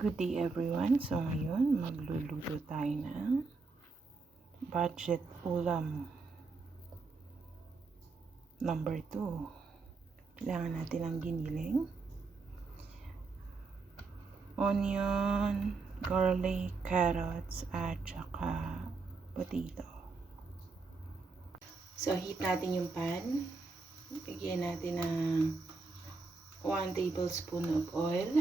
Good day everyone. So ngayon, magluluto tayo ng budget ulam number 2. Kailangan natin ng giniling, onion, garlic, carrots, at saka potato. So heat natin yung pan. Bigyan natin ng 1 tablespoon of oil.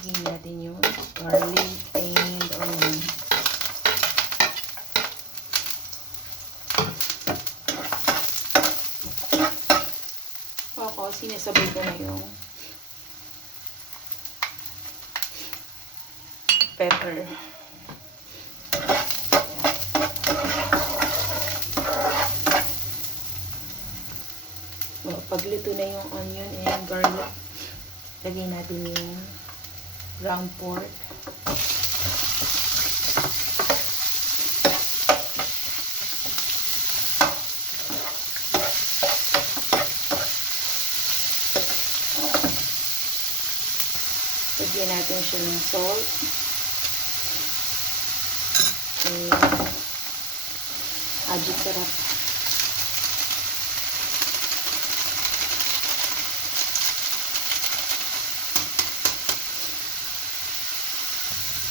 Lagyan natin yung garlic and onion. Ako, sinasabay ko na yung pepper. Pagluto na yung onion and garlic, lagyan natin yung ground pork. Lagyan natin siya ng salt. And magic sarap.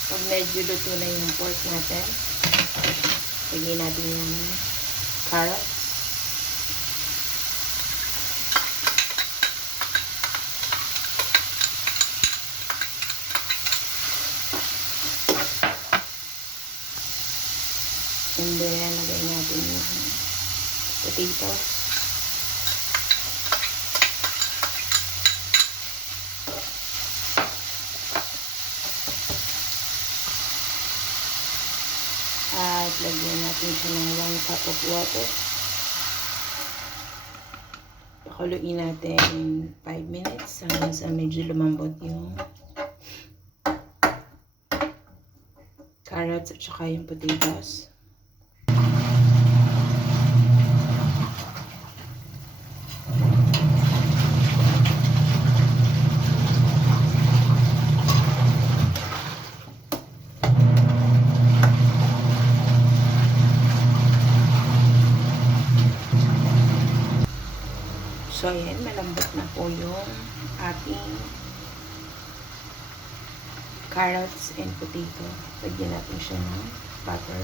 Pag medyo luto na yung pork natin, lagyan natin yung carrots. And then, lagyan natin yung potatoes. At lagyan natin siya ng 1 cup of water. Pakuluin natin 5 minutes hanggang sa medyo lumambot yung carrots at saka yung potatoes. So, ayan, malambot na po yung ating carrots and potato. Lagyan natin siya ng butter.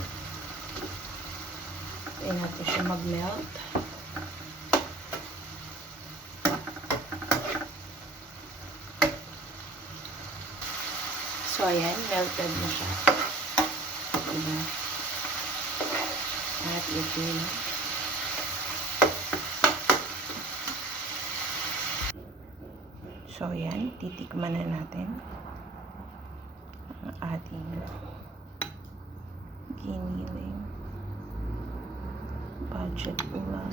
Lagyan natin siya mag-melt. So, ayan, melted na siya. Diba? At ito yun. So, yan. Titikman na natin ang ating giniling budget ulam.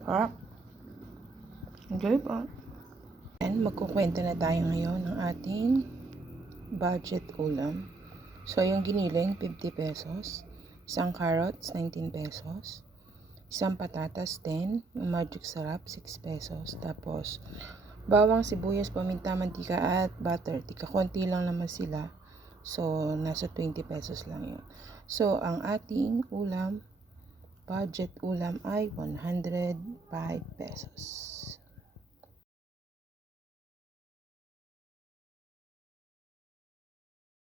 Sarap. Enjoy po. And magkukwento na tayo ngayon ng ating budget ulam. So, yung giniling, 50 pesos. Isang carrots, 19 pesos. Isang patatas, 10. Yung magic sarap, 6 pesos. Tapos, bawang, sibuyas, paminta, mantika, at butter. Tika, konti lang naman sila. So, nasa 20 pesos lang yun. So, ang ating ulam, budget ulam ay 105 pesos.